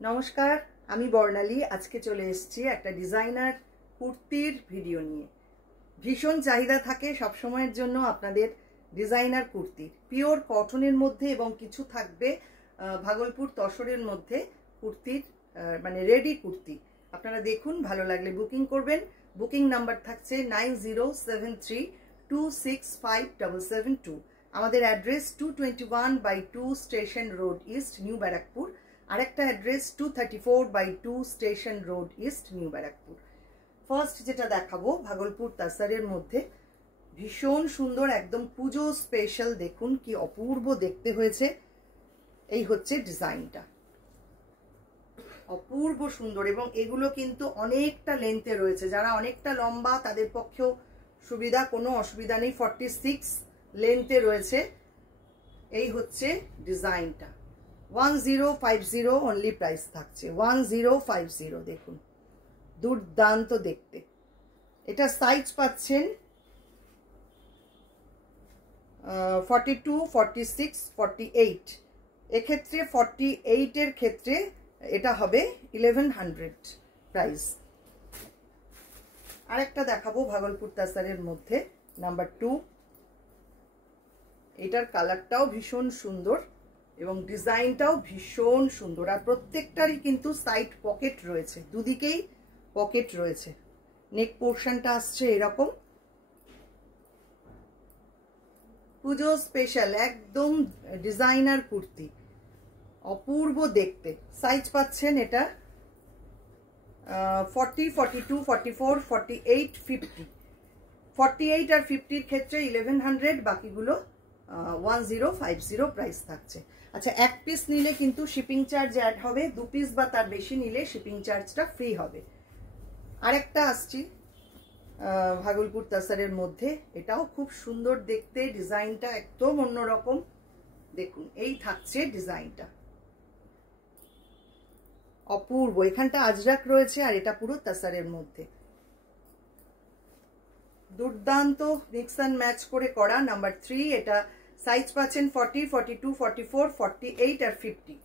নমস্কার, আমি বর্ণালী। আজকে চলে এসেছি একটা ডিজাইনার কুর্তির ভিডিও নিয়ে। ভীষণ চাহিদা থাকে সব সময়ের জন্য আপনাদের ডিজাইনার কুর্তির, পিওর কটনের মধ্যে এবং কিছু থাকবে ভাগলপুর তসরের মধ্যে কুর্তির, মানে রেডি কুর্তি। আপনারা দেখুন, ভালো লাগলে বুকিং করবেন। বুকিং নাম্বার থাকছে 9073265772। আমাদের address 221/2 station road east, new Barrackpore. আরেকটা address 234/2 station road east, new Barrackpore. First যেটা দেখাবো ভাগলপুর তাসারের মধ্যে, ভীষণ সুন্দর, একদম পুজো স্পেশাল। দেখুন কি অপূর্ব দেখতে হয়েছে। এই হচ্ছে ডিজাইনটা, অপূর্ব সুন্দর। এবং এগুলো কিন্তু অনেকটা লেন্থে রয়েছে, যারা অনেকটা লম্বা তাদের পক্ষেও সুবিধা, কোনো অসুবিধা নেই। 46 লেন্থে রয়েছে। এই হচ্ছে ডিজাইনটা। 1050 অনলি প্রাইস থাকছে, 1050। দেখুন দুর্দান্ত দেখতে। এটা সাইজ পাচ্ছেন 42, 46, 48। এক্ষেত্রে 48 এর ক্ষেত্রে এটা হবে 1100 প্রাইস। আরেকটা দেখাবো ভাগলপুর তাসারের মধ্যে, নাম্বার 2। এটার কালারটাও ভীষণ সুন্দর এবং ডিজাইনটাও ভীষণ সুন্দর। আর প্রত্যেকটারই কিন্তু সাইড পকেট রয়েছে, দুদিকেই পকেট রয়েছে। নেক পোর্শনটা আসছে এরকম, পুজো স্পেশাল একদম ডিজাইনার কুর্তি, অপূর্ব দেখতে। সাইজ পাচ্ছেন এটা 40, 42, 44, 48, 50। 48 আর 50 ক্ষেত্রে 1100, বাকিগুলো 1050 প্রাইস থাকছে। আচ্ছা, এক পিস নিলে কিন্তু শিপিং চার্জ অ্যাড হবে, 2 পিস বা তার বেশি নিলে শিপিং চার্জটা ফ্রি হবে। আরেকটা আসছি ভাগলপুর তাসারের মধ্যে, এটাও খুব সুন্দর দেখতে, ডিজাইনটা একদম অন্যরকম। দেখুন এই থাকছে ডিজাইনটা, অপূর্ব। এখানটা আজরাক রয়েছে আর এটা পুরো তাসারের মধ্যে, দুর্দান্ত মিক্স অ্যান্ড ম্যাচ করে করা। নাম্বার 3। এটা সাইজ পাচ্ছেন 40, 42, 44, 48 আর 50।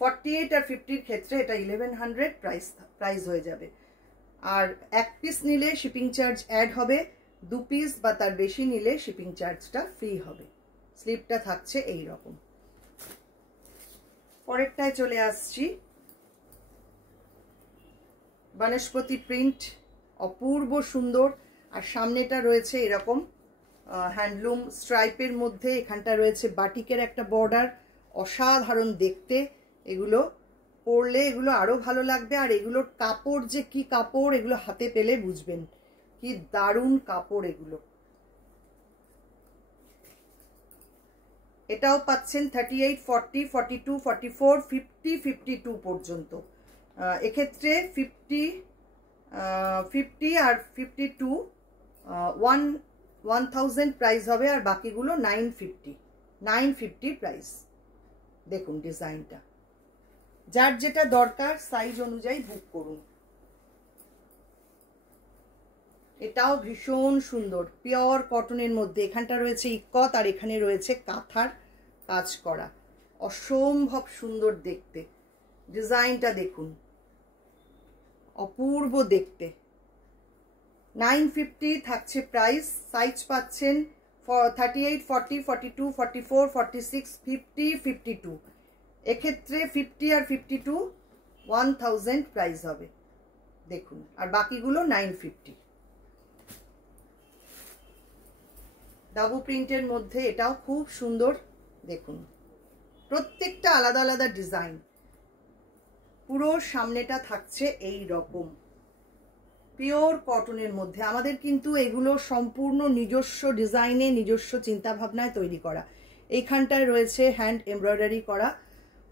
48 আর 50 এর ক্ষেত্রে এটা 1100 প্রাইস হয়ে যাবে। আর এক পিস নিলে শিপিং চার্জ অ্যাড হবে, 2 পিস বা তার বেশি নিলে শিপিং চার্জটা ফ্রি হবে। স্লিপটা থাকছে এই রকম। পরেরটায় চলে আসছি, বনস্পতি প্রিন্ট, অপূর্ব সুন্দর। আর সামনেটা রয়েছে এরকম হ্যান্ডলুম স্ট্রাইপের মধ্যে, এখানটা রয়েছে বাটিকের একটা বর্ডার, অসাধারণ দেখতে। এগুলো পরলে এগুলো আরো ভালো লাগবে। আর এগুলোর কাপড় যে কি কাপড়, এগুলো হাতে পেলে বুঝবেন কি দারুণ কাপড় এগুলো। এটাও পাচ্ছেন 38, 40, 42, 44, 50, 52 পর্যন্ত। এক্ষেত্রে 50 আর 52 1000 প্রাইস হবে, আর বাকিগুলো 950 প্রাইস। দেখুন ডিজাইনটা, যার যেটা দরকার সাইজ অনুযায়ী বুক করুন। এটাও ভীষণ সুন্দর, পিওর কটনের মধ্যে। এখানটা রয়েছে ইকত আর এখানে রয়েছে কাঁথার কাজ করা, অসম্ভব সুন্দর দেখতে। ডিজাইনটা দেখুন, অপূর্ব দেখতে। 950 থাকছে প্রাইস। সাইজ পাচ্ছেন 38, 40, 42, 44, 46, 50, 52। এক্ষেত্রে 50 আর 52 1000 প্রাইস হবে। দেখুন, আর বাকিগুলো 950। দাবু প্রিন্টের মধ্যে এটাও খুব সুন্দর। দেখুন প্রত্যেকটা আলাদা আলাদা ডিজাইন। পুরো সামনেটা থাকছে এই রকম পিওর কটনের মধ্যে। আমাদের কিন্তু এগুলো সম্পূর্ণ নিজস্ব ডিজাইনে, নিজস্ব চিন্তা ভাবনায় তৈরি করা। এইখানটায় রয়েছে হ্যান্ড এমব্রয়ডারি করা।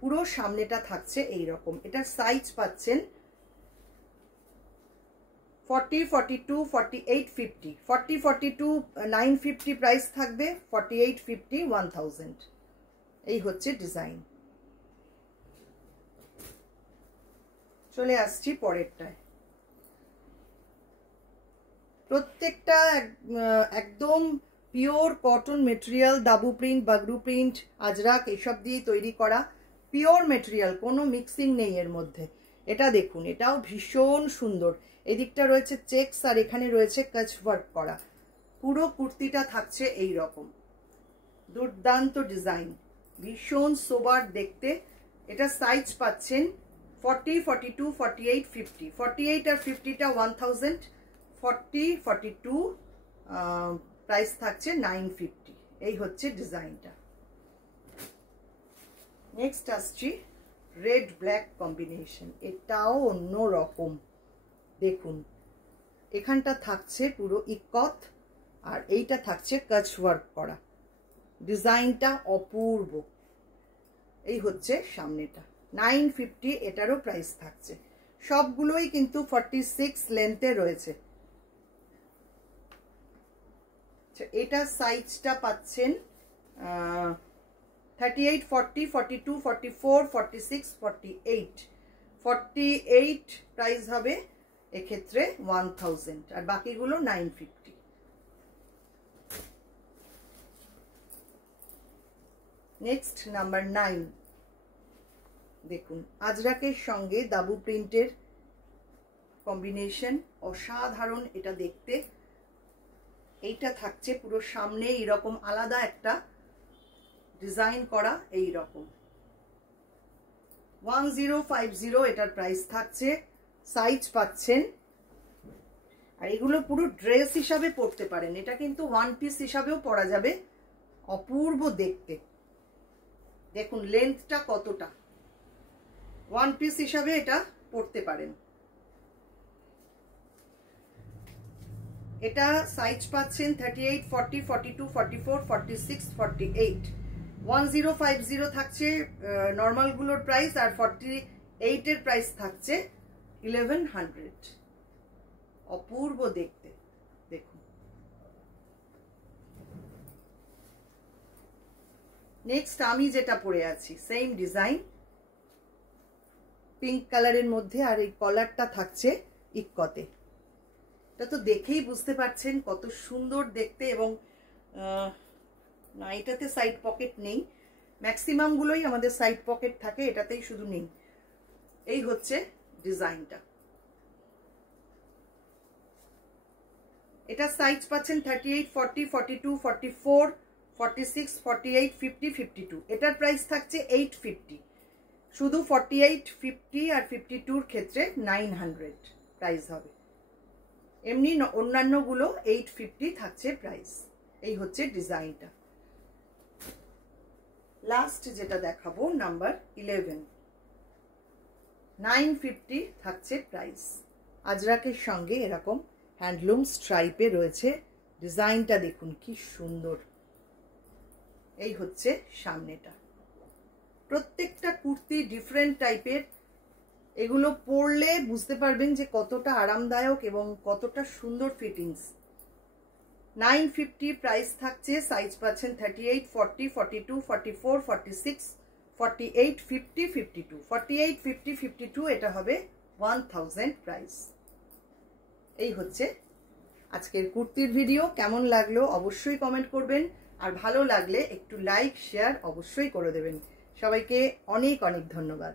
পুরো সামনেটা থাকছে এই রকম। এটার সাইজ পাচ্ছেন 40, 42, 48, 50। 40, 42 950 প্রাইস থাকবে, 48, 50 1000। এই হচ্ছে ডিজাইন। চলে আসছি পরেরটায়। প্রত্যেকটা একদম pure cotton material, dabu print, Bagru print, Ajrak এসব দিয়ে তৈরি করা। পিওর মেটেরিয়াল, কোনো মিক্সিং নেই এর মধ্যে। এটা দেখুন, এটাও ভীষণ সুন্দর। এদিকটা রয়েছে চেকস আর এখানে রয়েছে কাচ ওয়ার্ক করা। পুরো কুর্তিটা থাকছে এই রকম, দুর্দান্ত ডিজাইন, ভীষণ সোবার দেখতে। এটা সাইজ পাচ্ছেন 40, 42, 48, 50। 48 আর 50টা 1000, 40, 42 প্রাইস থাকছে 950। এই হচ্ছে ডিজাইনটা। নেক্সট আসছি রেড ব্ল্যাক কম্বিনেশন, এটাও অন্য রকম। দেখুন এখানটা থাকছে পুরো ইকত আর এইটা থাকছে কাচ ওয়ার্ক করা, ডিজাইনটা অপূর্ব। এই হচ্ছে সামনেটা, 950 এটারও প্রাইস থাকছে। সবগুলোই কিন্তু 46 লেন্থে রয়েছে। এটা সাইজটা পাচ্ছেন 38, 40, 42, 44, 46, 48। 48 প্রাইস হবে এক্ষেত্রে 1000 আর বাকিগুলো 950। নেক্সট নাম্বার 9, দেখুন আজরাকের সঙ্গে দাবু প্রিন্টের কম্বিনেশন, অসাধারণ এটা দেখতে। এইটা থাকছে পুরো সামনে এইরকম আলাদা একটা ডিজাইন করা, এই রকম 1050 এটার প্রাইস থাকছে। সাইজ পাচ্ছেন, আর এগুলো পুরো ড্রেস হিসাবে পরতে পারেন, এটা কিন্তু ওয়ান পিস হিসাবেও পরা যাবে, অপূর্ব দেখতে। দেখুন লেন্থটা কতটা, ওয়ান পিস হিসাবে এটা পরতে পারেন। এটা সাইজ পাচ্ছেন 38, 40, 42, 44, 46, 48। 1050 থাকছে নর্মাল গুলোর প্রাইস, আর 48 এর প্রাইস থাকছে 1100। অপূর্ব দেখতে, দেখুন। নেক্সট আমি যেটা পরে আছি সেম ডিজাইন, পিঙ্ক কালারের মধ্যে, আর এই কলারটা থাকছে ইক্কতে। এটা তো দেখেই বুঝতে পারছেন কত সুন্দর দেখতে। এবং না, এটাতে সাইড পকেট নেই, ম্যাক্সিমাম গুলোই আমাদের সাইড পকেট থাকে, এটাতেই শুধু নেই। এই হচ্ছে ডিজাইনটা। এটা সাইজ পাচ্ছেন 38, 40, 42, 44, 46, 48, 50, 52। এটার প্রাইস থাকছে 850। শুধু 48, 50 আর 52 ক্ষেত্রে 900 প্রাইস হবে। এমনি অন্যান্য গুলো 850 থাকছে প্রাইস। এই হচ্ছে ডিজাইনটা। লাস্ট যেটা দেখাবো নাম্বার 11, 950 থাকছে প্রাইস। আজরাকের সঙ্গে এরকম হ্যান্ডলুম স্ট্রাইপে রয়েছে, ডিজাইনটা দেখুন কি সুন্দর। এই হচ্ছে সামনেটা। প্রত্যেকটা কুর্তি ডিফারেন্ট টাইপের, এগুলো পরলে বুঝতে পারবেন যে কতটা আরামদায়ক এবং কতটা সুন্দর ফিটিংস। 950 প্রাইস থাকছে। সাইজ পাচ্ছেন 38, 40, 42, 44, 46, 48, 50, 52। 48, 50, 52 এটা হবে 1000 প্রাইস। এই হচ্ছে আজকের কুর্তির ভিডিও। কেমন লাগলো অবশ্যই কমেন্ট করবেন, আর ভালো লাগলে একটু লাইক শেয়ার অবশ্যই করে দেবেন। সবাইকে অনেক অনেক ধন্যবাদ।